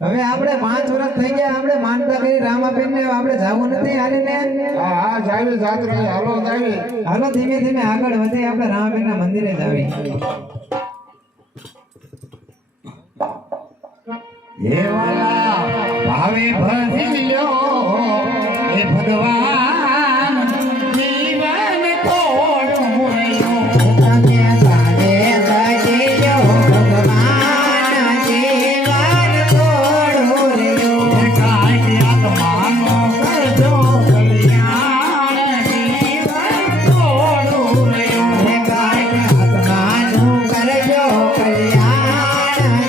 હવે આપણે 5 વર્ષ થઈ ગયા આપણે માનતા કરી રામાબેન ને આપણે જાવું નથી હારે ને હા જાવી જાત રહી હાલો જાવી હાલો ધીમે ધીમે આગળ વધે આપણે રામાબેન ના મંદિરે જાવી હે વાલા ભાવે ભજી લ્યો એ ભગવાન જીવન તોડું રહ્યો તમે સાડે સજીયો ભગવાન જીવન તોડું રહ્યો કાંઈ આત્માનો કરજો કલ્યાણ જીવન તોડું રહ્યો કાંઈ આત્માનું કરજો કલ્યાણ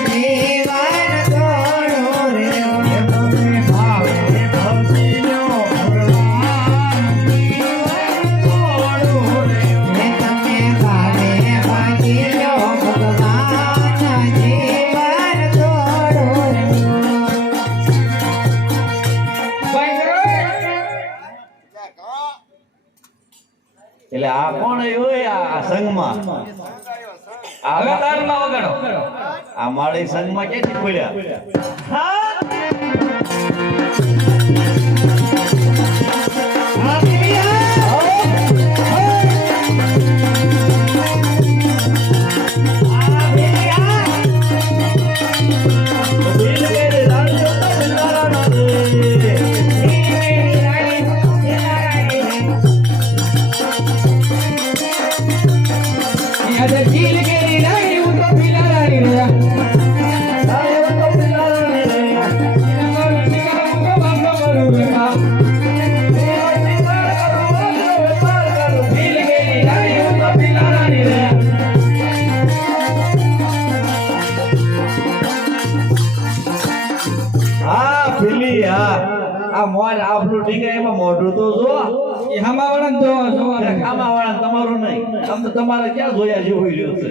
જીવન તોડું રહ્યો તમે ભાવે ભજી લ્યો ભગવાન જીવન તોડું રહ્યો તમે ભાવે ભાગીયો ભગવાન જીવન તોડું રહ્યો એટલે આ કોણ હોય આ સંઘમાં હવે તારમાં વગાડો આ માળી સંઘમાં ક્યાંથી ખોલ્યા હા પેલી આ મોર આપણું ઠીક એમાં મોઢું તો જો એ હમાવાળા જો આમાં તમારું નહીં આમ તો તમારે ક્યાં જોયા જેવું રહ્યું છે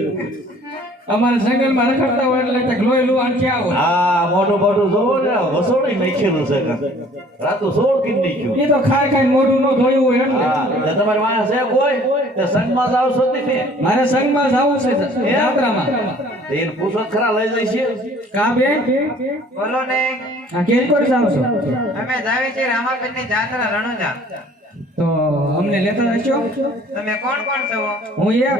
અમારે જંગલમાં રખડતા હોય એટલે ગ્લોય લુવાન ક્યાં હોય હા મોટું મોટું જોવો ને વસોડી નાખેલું છે રાતો સોળ કી નાખ્યું એ તો ખાઈ ખાઈ મોઢું નો ધોયું હોય એટલે હા એટલે તમારી માણસ એક હોય તે સંઘમાં જાવ છો તે મારે સંઘમાં જવું છે યાત્રામાં એને પૂછો ખરા લઈ જઈશે કા બે બોલો ને આ કેમ કરી જાવ છો અમે જાવી છે રામાબેન ની જાત્રા રણુજા તો અમને લેતા જશો તમે કોણ કોણ છો હું એક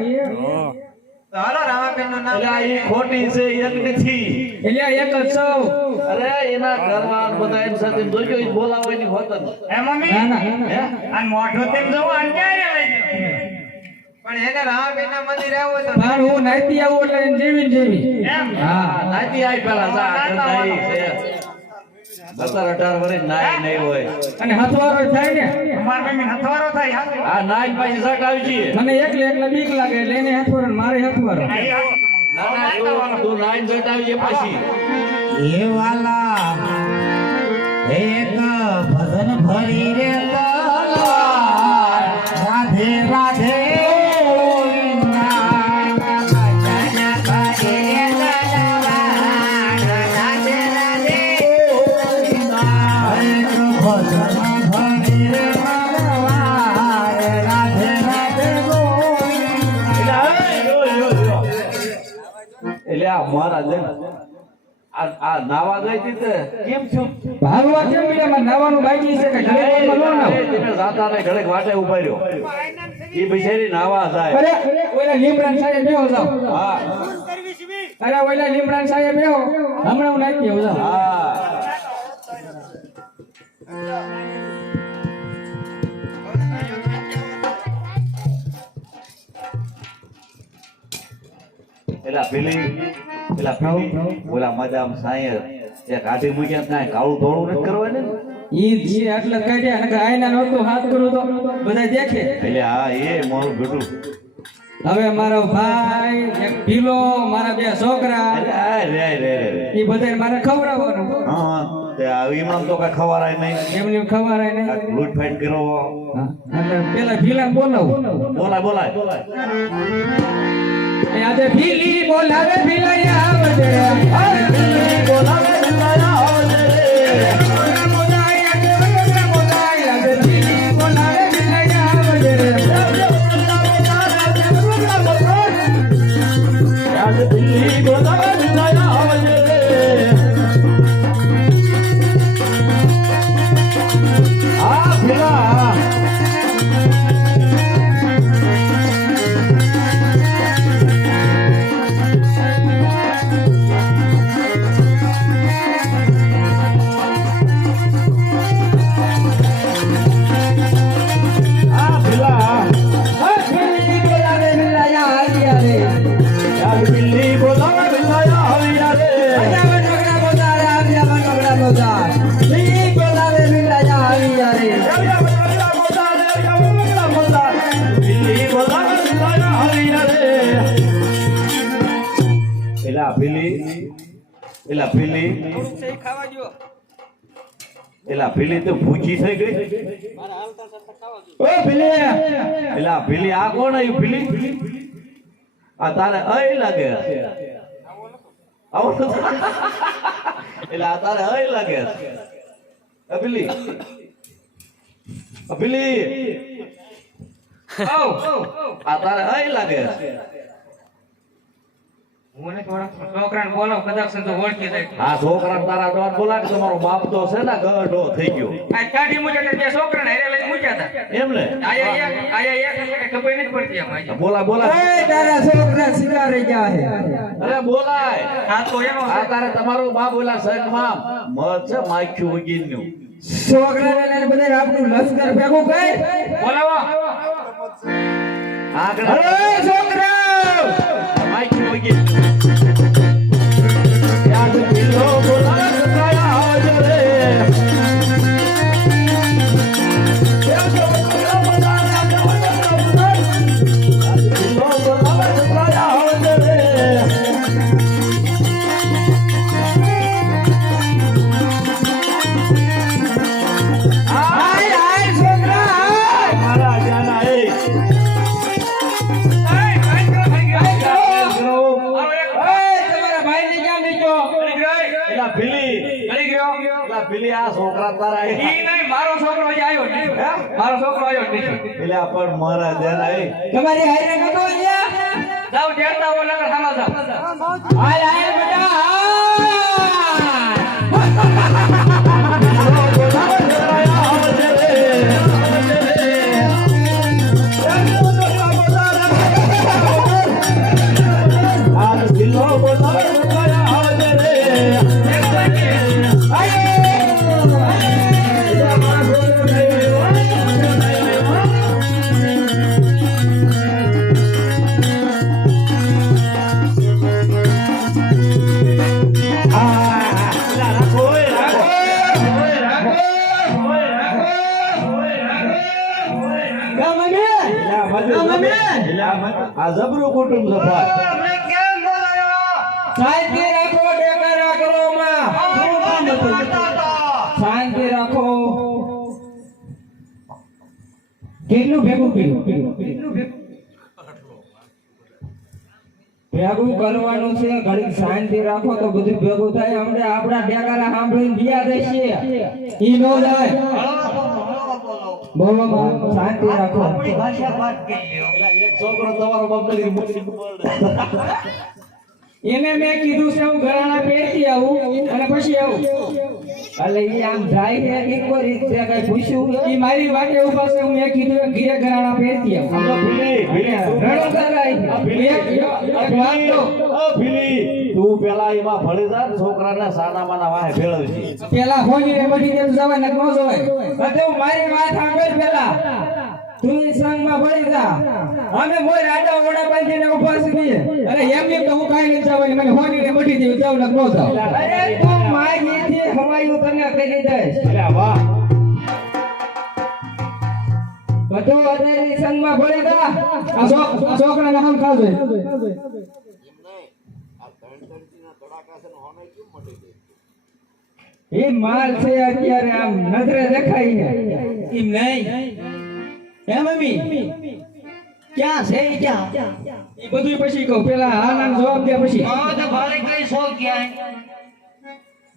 તો હાલો રામાબેન નું નામ એટલે આ ઈ ખોટી છે એક નથી એટલે એક જ સૌ અરે એના ઘરમાં બધા એમ સાથે જોજો ઈ બોલાવો એની હોત જ. હે મમ્મી ના ના હે આ મોઢું તેમ જોવો આ ક્યારે લઈ ગયો પણ એને રામાબેન ના મંદિર આવો તો પણ હું નાઈતી આવું એટલે એને જેવી એમ હા નાતી આઈ પેલા જા કરતાઈ છે 17-18 વર્ષ નાઈ નહીં હોય અને હથવારો થાય ને અમાર મમ્મી હથવારો થાય આ નાઈ પાછી સટ આવી છે મને એકલા બીક લાગે એટલે એને હથવારો ને મારે હથવારો ના ના તું નાઈ સટ આવી છે પાછી એ વાલા એક ભજન ભરી રે તલવાર રાધે રાધે એટલે આ મારા લે આ નાવા ગઈ હતી તે કેમ થયું ભાગવા કેમ મિલા નાવાનું બાકી છે કે ઘરે કોઈમાં ન નાવ તમે જાતા ને ઘડે વાટે ઉભા રહ્યો ઈ બિચારી નાવા જાય અરે ઓલા લીમડાન સાહેબ બેહો જાવ હા અરે ઓલા લીમડાન સાહેબ બેહો હમણાં હું નાખી આવું જાવ હા પેલા ઓલા મજામ સાયર એક આધી મૂક્યા કાંઈ કાળું ધોળું નથી કરવાનું ને ઈ જે આટલા કાઢ્યા અને આયના નહોતું હાથ કરું તો બધા દેખે એટલે હા એ મારું બેટું હવે મારો ભાઈ એક ભીલો મારા બે છોકરા રે એ બધાને મારે ખવડાવવાનું હા તે ઈમામ તો કઈ ખવારાય નહીં એમને ખવડાય ને લૂંટ ફાઈટ કરો અને પેલા ભીલા બોલાવું બોલાય એ આજે ભીલી બોલાવે ભીલાયા આવજે ભીલી બોલાવે ભીલાયા આવજે બોલાય આજે ભીલી બોલાવે ભીલાયા આવજે આજે ભીલી બોલાવે ભીલાયા આવજે આ ભીલા એલા ભીલી તો ભૂચી થઈ ગઈ ઓ ભીલી એલા ભીલી આ કોણ આવ્યું ભીલી આ તારે અય લાગે આવો એલા આ તારે અય લાગે ભીલી આ તારે અય લાગે મને થોડા છોકરાને બોલાવ કદાચ તો ઓળખી જાય આ છોકરા તારા ડોન બોલા કે તમારો બાપ તો છે ને ગઢો થઈ ગયો આ કાઢી મુજે તે છોકરાને હેરે લઈને મૂક્યા હતા એમ ને આયા ખબર નથી પડતી આમ આજે બોલા એ તારા છોકરા શિકારે ગયા હે અરે બોલાય આ તો એનો આ તારે તમારો બાપ બોલા સંગમાં મત છે માખ્યું વગીરનું છોકરાને ને બધા આપણું લશ્કર ભેગું કર બોલાવો આગળ અરે છોકરા માખ્યું વગીર યાદ ભીલો બોલા કયા આવજો રે ભીલી આ છોકરા તારા ઈ નહીં મારો છોકરો હજી આવ્યો નહીં મારો છોકરો આવ્યો નહીં એટલે આ પણ મારા ધ્યાન આવી તમારી હારે નતો અહીંયા જાવ જેડતા હો નકર સામા જાવ હાલ હાલ બેટા આ જબરું કુટુંબ સભા શાંતિ રાખો ટેકા રાખો માં શાંતિ રાખો કેટલું ભેગું કર્યું ભેગું કરવાનું છે ઘડીક શાંતિ રાખો તો બધું ભેગું થાય અમને આપણા ટેકારા સાંભળીને દિયા દેશે ઈ નો જાય બોલો શાંતિ રાખો એક છોકરો તમારો બાપ નથી એને મેં કીધું છે હું ઘરાણા પહેરતી આવું અને પછી આવું એટલે ઈ આમ જાય છે એક વાર કઈ પૂછ્યું ઈ મારી વાટે ઉભા છે હું મેં કીધું ઘીરે ઘરાણા પહેરતી આવું રડો કરાય તું પેલા એમાં ભળી જા છોકરાને સાનામાના વાહે ભેળવજી પેલા હોની રે બધી ને જવાય ન જવાય એટલે હું મારી વાત સાંભળ પેલા તું સંગમાં ભળી જા અમે મોય રાડા ઓડા બાંધીને ઉભા છીએ અરે એમ તો હું કાઈ ન જવાય મને હોની રે બધી દેવ જાવ ન જાવ અરે તું મારી થી હવાયું તને કરી દઈશ અરે વાહ બધું અત્યારે સંગમાં ભળી જા. આ છોકરાને હમ ખાવજે. એ માલ છે અત્યારે આમ નજરે દેખાય છે. એમ નહીં હે મમ્મી ક્યાં છે ઈ ક્યાં એ બધું પછી કહું, પેલા હા ના જવાબ દે પછી.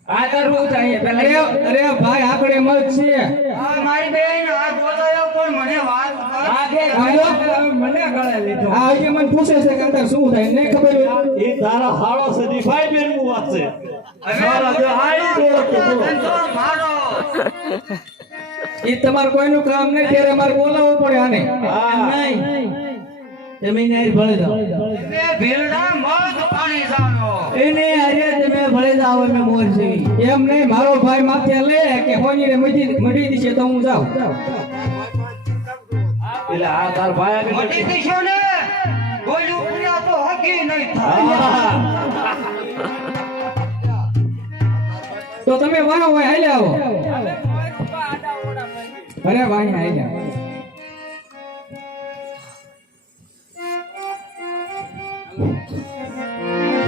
આ કરવું થાય પેલા. અરે ભાઈ આપણે મત છે. આ બે ભાઈઓ મને ગળે લીધો. આ હજી મને પૂછે છે કે અંદર શું થાય નહીં ખબર હોય. એ તારા હાળો સદી ભાઈ બેન નું વાત છે મારા જે આઈ એ તમારે કોઈનું કામ નહીં, ત્યારે અમારે બોલાવવું પડે આને. હા નહીં તમે ને ભળે જાઓ એને અરે તમે ભળે જાઓ અમે મોર છે એમ નહીં, મારો ભાઈ માથે લે કે હોનીને મઢી દીશે તો હું જાઉં. એટલે આ તાર ભાઈ આગળ હા. તો તમે વાહ હોય હાલે આવો. અરે ભાઈ હાલે.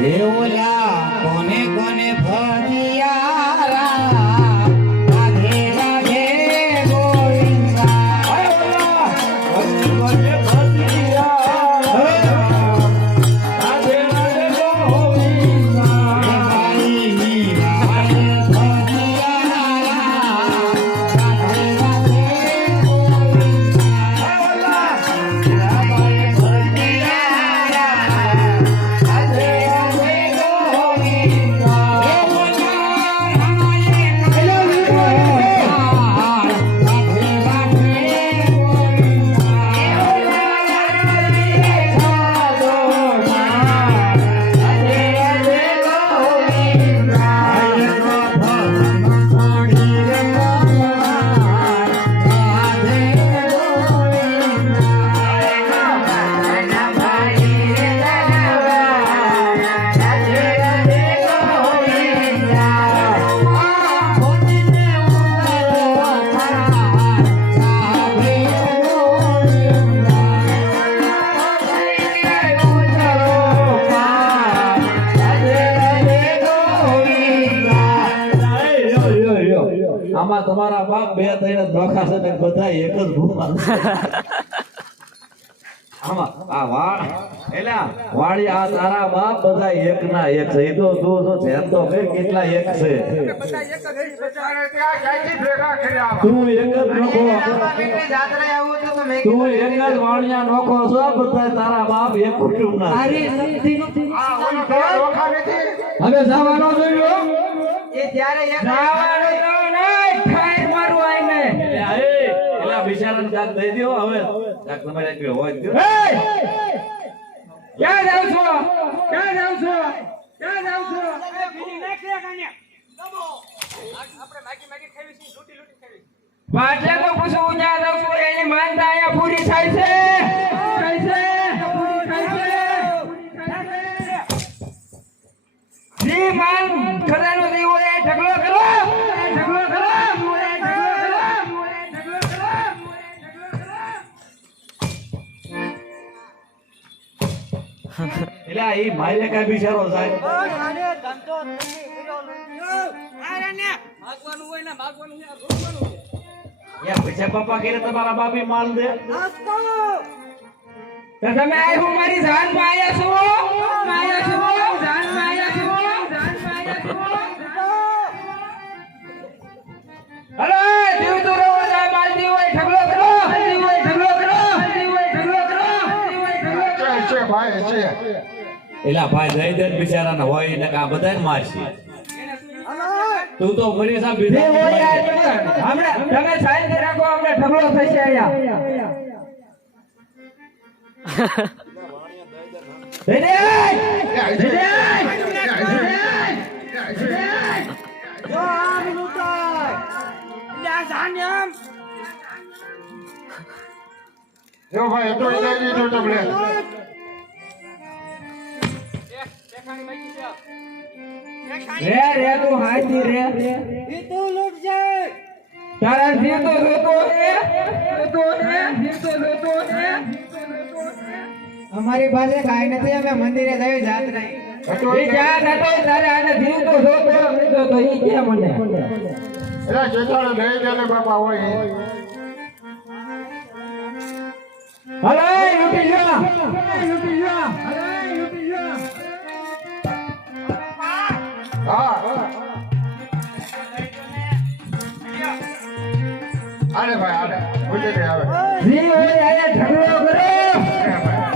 દેવલા કોને કોને ભજિયા રામ, રાધે રાધે ગોવિંદા. આમાં તમારા બાપ બે ત્રણ નોખા છે ને બધા એક જ ભૂમા આમાં આ વાળ એટલે વાળી આ તારા બાપ બધા એક ના એક છે. એ તો તું તો ધ્યાન તો કર કેટલા એક છે. તું એક જ નોખો, તું એક જ વાણિયા નોખો છો. બધા તારા બાપ એક કુટુંબ ના છે. હવે જવાનો જોયો. જવાનો તો નહીં, ઠાઈ મારું આઈને. એટલે બિચારાને કાક દઈ દ્યો. હવે કાક તમારે એક હોય જ દ્યો. ક્યાં જાવ છો? ક્યાં જાવ છો? ક્યાં જાવ છો? પાટલે તો પૂછું હું ક્યાં જાઉં છું. એની માનતા અહીંયા પૂરી થાય છે. થાય છે. પૂરી થાય છે. જી માન ખજાનો દેવો એ ઢગલો કરો. ઢગલો કરો. એટલે આ ઈ મારે કાંઈ બિચારો જાય. યા પૈસા પપ્પા કરે તમારા બાપી માલ દે. તો તમે આ હું મારી જાનમાં આયા છો. આયા છો. જાનમાં આયા છો. જાનમાં આયા છો. હલો જીવ તો રહો જા માલતી હોય ઢગલો કરો. ઢગલો કરો. ઢગલો કરો. એલા ભાઈ દઈ દે ને બિચારાને હોય એટલે આ બધા જ મારશે. તું તો મરી જા જે હોય બીજા આ હમણાં તમે સાઈન કરી રાખો. આપણે ઢગલો થશે અહીંયા. જો ભાઈ એટલો લઈ લીધો તમને રે તું હાથી રે. તારા જીતો જોતો હે અમારી પાસે કાંઈ નથી, અમે મંદિરે જઈ જાત નહીં. એ જ્યાં નતો તારે આને જીવતો જોતો તો ઈ કે મને એલા જેઠાડો લઈ જાય ને બાપા હોય હલે યુટી જા હા આલે ભાઈ આલે પૂછે કે આવે જી હોય આયા ઢગલો કરો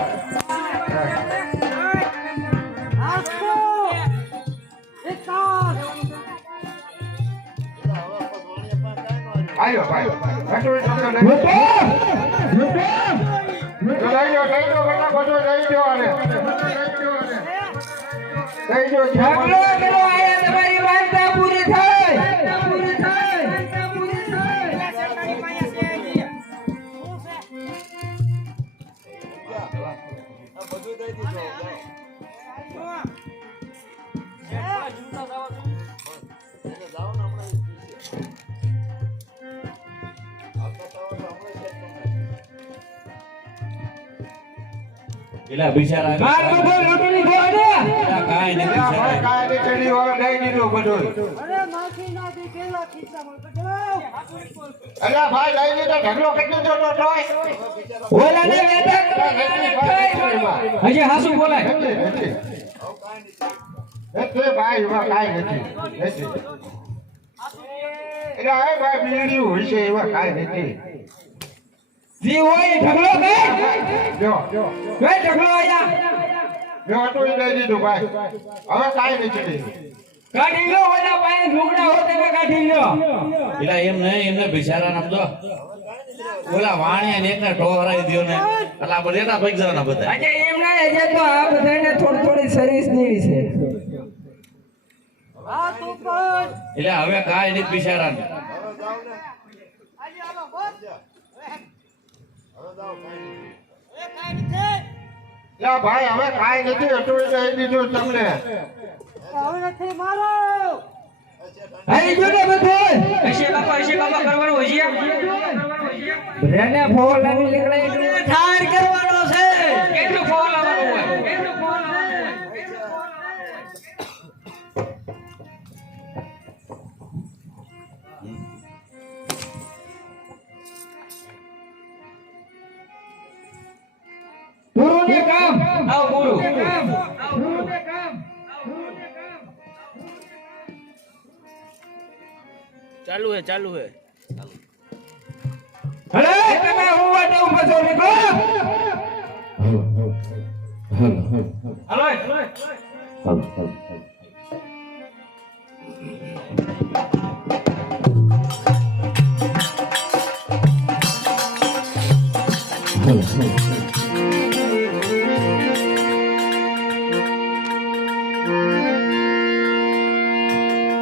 આયો ભાઈ કટોરી તમને લઈ લઈ લો બેટા બધો લઈ લો આને લઈ લો ઢગલો કરો આયા તમારી વાર્તા પૂરી થાય પેલા બિચારા માર બધો લૂંટી લીધો ને પેલા કાંઈ નથી ભાઈ બિચારા. કાંઈ નીકળી વાળા લઈ દીધું બધું અલ્યા ભાઈ લઈ લીધો ઢગલો કેટલો જોતો તોય ઓલાને વેતા હજી હાસુ બોલાય એટલે ભાઈ એમાં કાંઈ નથી એટલે આ ભાઈ બીડી હોય છે એમાં કાંઈ નથી જી હોય ઢગલો કે જો કઈ ઢગલો આયા જો આટલું લઈ દીધું ભાઈ હવે કાંઈ નથી કાઢી લો ઓલા પાસે લુગડા હોતે મે કાઢી લો પેલા એમ નહીં, એમને બિચારાને સમજો. ઓલા વાણિયા ને એકને ઢોરાઈ દ્યો ને એટલે આ બધા ભાઈ જવાના બધા. આજે એમ ના હજે તો આ બધાને થોડી થોડી સર્વિસ દેવી છે એટલે હવે કાંઈ નથી બિચારાને. લા ભાઈ હવે કાંઈ નથી એટલું લઈ દીધું તમને આઈ જો ને બધું હશે બાપા કરવાનું હોય બધાને ફોન લાવી નીકળે ઠાર કરવાનો છે. કેટલું ફોન લાવવાનું હોય? ગુરુ ને કામ આવ ગુરુ. ચાલુ હે હલે તમે હું વાટે ઉભો છો નીકળો હલો